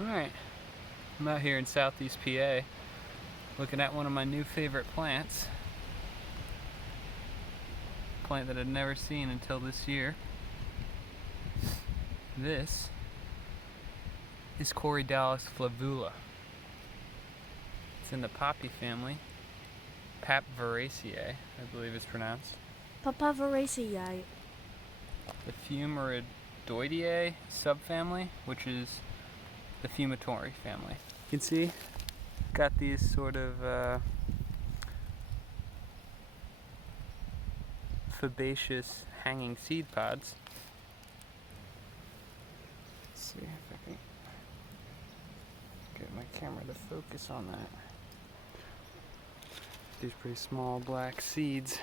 Alright, I'm out here in southeast PA looking at one of my new favorite plants. A plant that I'd never seen until this year. This is Corydalis flavula. It's in the poppy family, Populate, I believe it's pronounced. Populate. The Fumarioideae subfamily, which is the fumatory family. You can see, got these sort of fabaceous hanging seed pods. Let's see if I can get my camera to focus on that. These pretty small black seeds.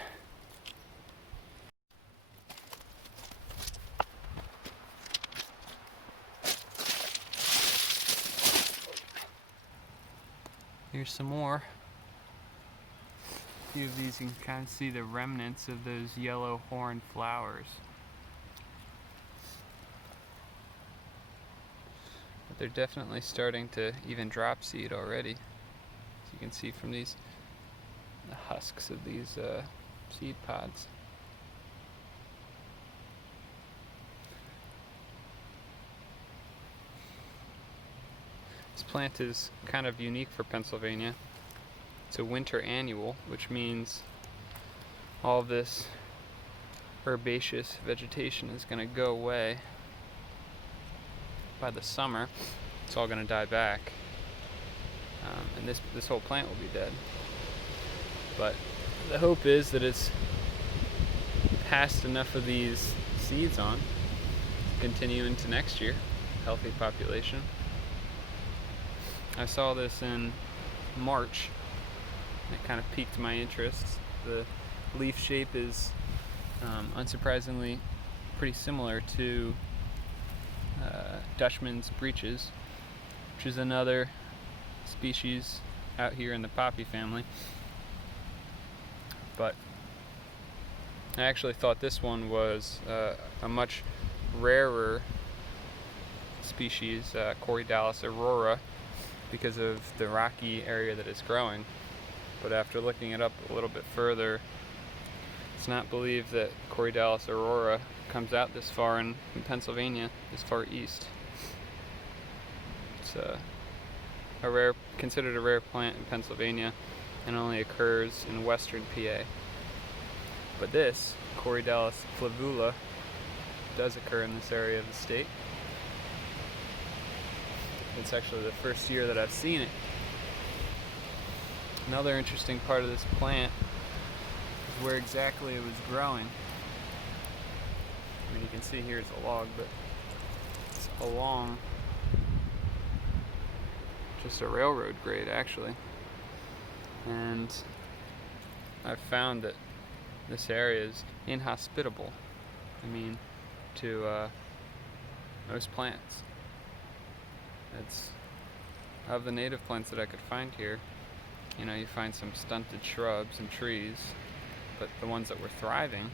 Here's some more. A few of these you can kind of see the remnants of those yellow horned flowers. But they're definitely starting to even drop seed already. As you can see from the husks of these seed pods. This plant is kind of unique for Pennsylvania. It's a winter annual, which means all this herbaceous vegetation is going to go away by the summer. It's all going to die back, and this whole plant will be dead. But the hope is that it's passed enough of these seeds on to continue into next year. Healthy population. I saw this in March. It kind of piqued my interest. The leaf shape is unsurprisingly pretty similar to Dutchman's breeches, which is another species out here in the poppy family. But I actually thought this one was a much rarer species, Corydalis aurora, because of the rocky area that it's growing. But after looking it up a little bit further, it's not believed that Corydalis aurora comes out this far in Pennsylvania, this far east. It's considered a rare plant in Pennsylvania, and only occurs in western PA. But this, Corydalis flavula, does occur in this area of the state. It's actually the first year that I've seen it. Another interesting part of this plant is where exactly it was growing. I mean, you can see here's a log, but it's along just a railroad grade, actually. And I've found that this area is inhospitable, to most plants. It's of the native plants that I could find here. You find some stunted shrubs and trees, but the ones that were thriving,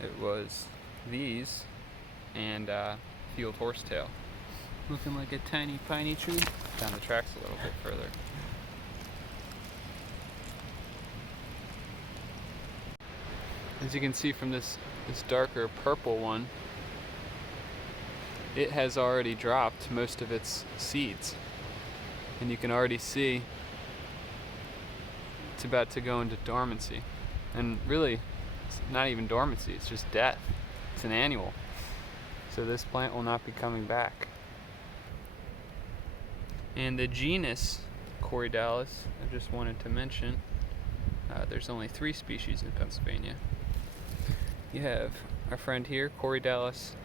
it was these and field horsetail. Looking like a tiny piney tree. Down the tracks a little bit further. As you can see from this darker purple one, it has already dropped most of its seeds. And you can already see it's about to go into dormancy. And really, it's not even dormancy, it's just death. It's an annual. So this plant will not be coming back. And the genus Corydalis, I just wanted to mention, there's only 3 species in Pennsylvania. You have our friend here, Corydalis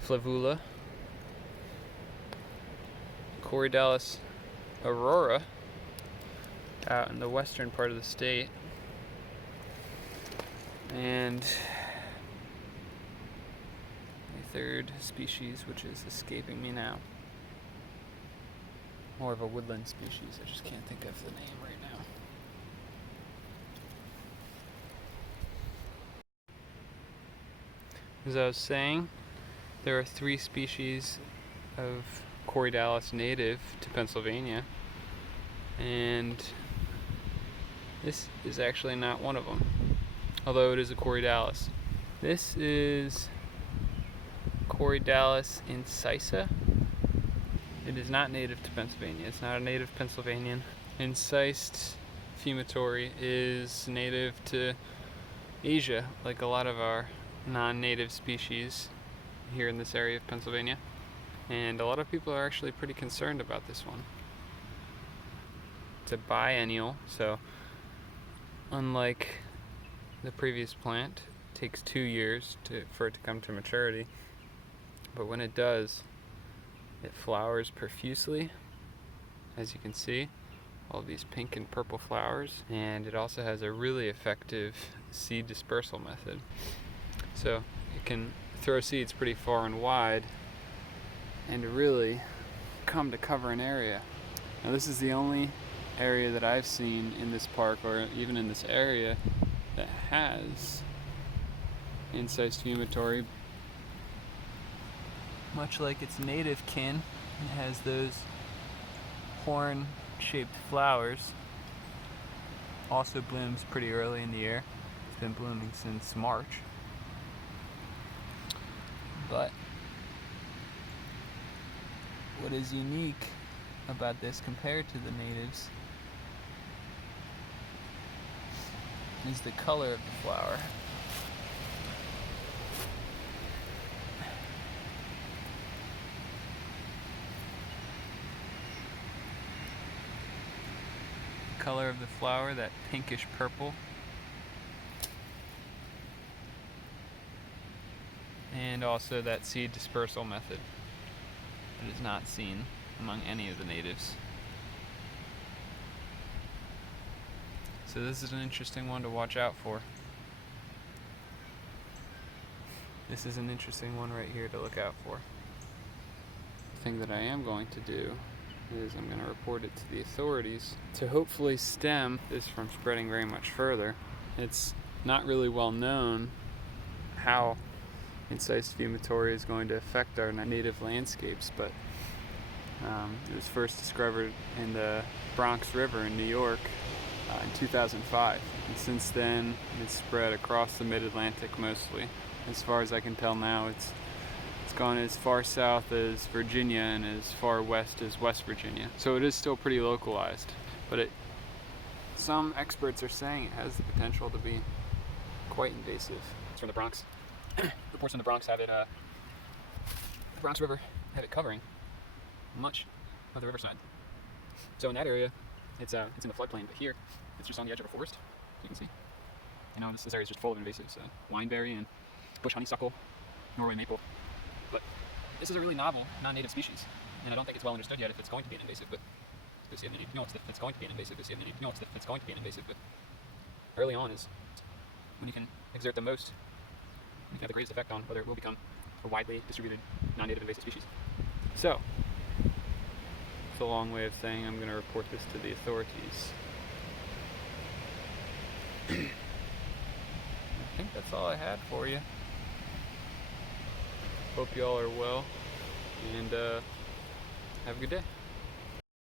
flavula, Corydalis aurora, out in the western part of the state, and a third species which is escaping me now. More of a woodland species, I just can't think of the name right now. As I was saying, there are 3 species of Corydalis native to Pennsylvania, and this is actually not one of them, although it is a Corydalis. This is Corydalis incisa. It is not native to Pennsylvania. It's not a native Pennsylvanian. Incised fumatory is native to Asia, like a lot of our non-native species here in this area of Pennsylvania. And a lot of people are actually pretty concerned about this one. It's a biennial, so unlike the previous plant, it takes 2 years for it to come to maturity. But when it does, it flowers profusely, as you can see, all these pink and purple flowers, and it also has a really effective seed dispersal method. So it can throw seeds pretty far and wide and really come to cover an area. Now this is the only area that I've seen in this park, or even in this area, that has incised fumatory. Much like its native kin, it has those horn-shaped flowers. Also blooms pretty early in the year. It's been blooming since March. But what is unique about this compared to the natives is the color of the flower. Color of the flower, that pinkish purple, and also that seed dispersal method that is not seen among any of the natives. So this is an interesting one to watch out for. This is an interesting one right here to look out for. The thing that I am going to do is I'm going to report it to the authorities to hopefully stem this from spreading very much further. It's not really well known how incised fumatory is going to affect our native landscapes, but it was first discovered in the Bronx River in New York in 2005. And since then, it's spread across the mid-Atlantic mostly. As far as I can tell now, it's gone as far south as Virginia and as far west as West Virginia. So it is still pretty localized, but some experts are saying it has the potential to be quite invasive. It's from the Bronx. Reports from the Bronx have it, the Bronx River have it covering much of the riverside. So in that area, it's in the floodplain, but here, it's just on the edge of a forest, as you can see. You know, this area is just full of invasives, wineberry and bush honeysuckle, Norway maple. But this is a really novel, non-native species, and I don't think it's well understood yet if it's going to be an invasive, but it's going to be an invasive, it's going to be an invasive, but early on is when you can exert the most, you can have the greatest effect on whether it will become a widely distributed non-native invasive species. So, it's a long way of saying I'm going to report this to the authorities. I think that's all I had for you. Hope you all are well, and have a good day.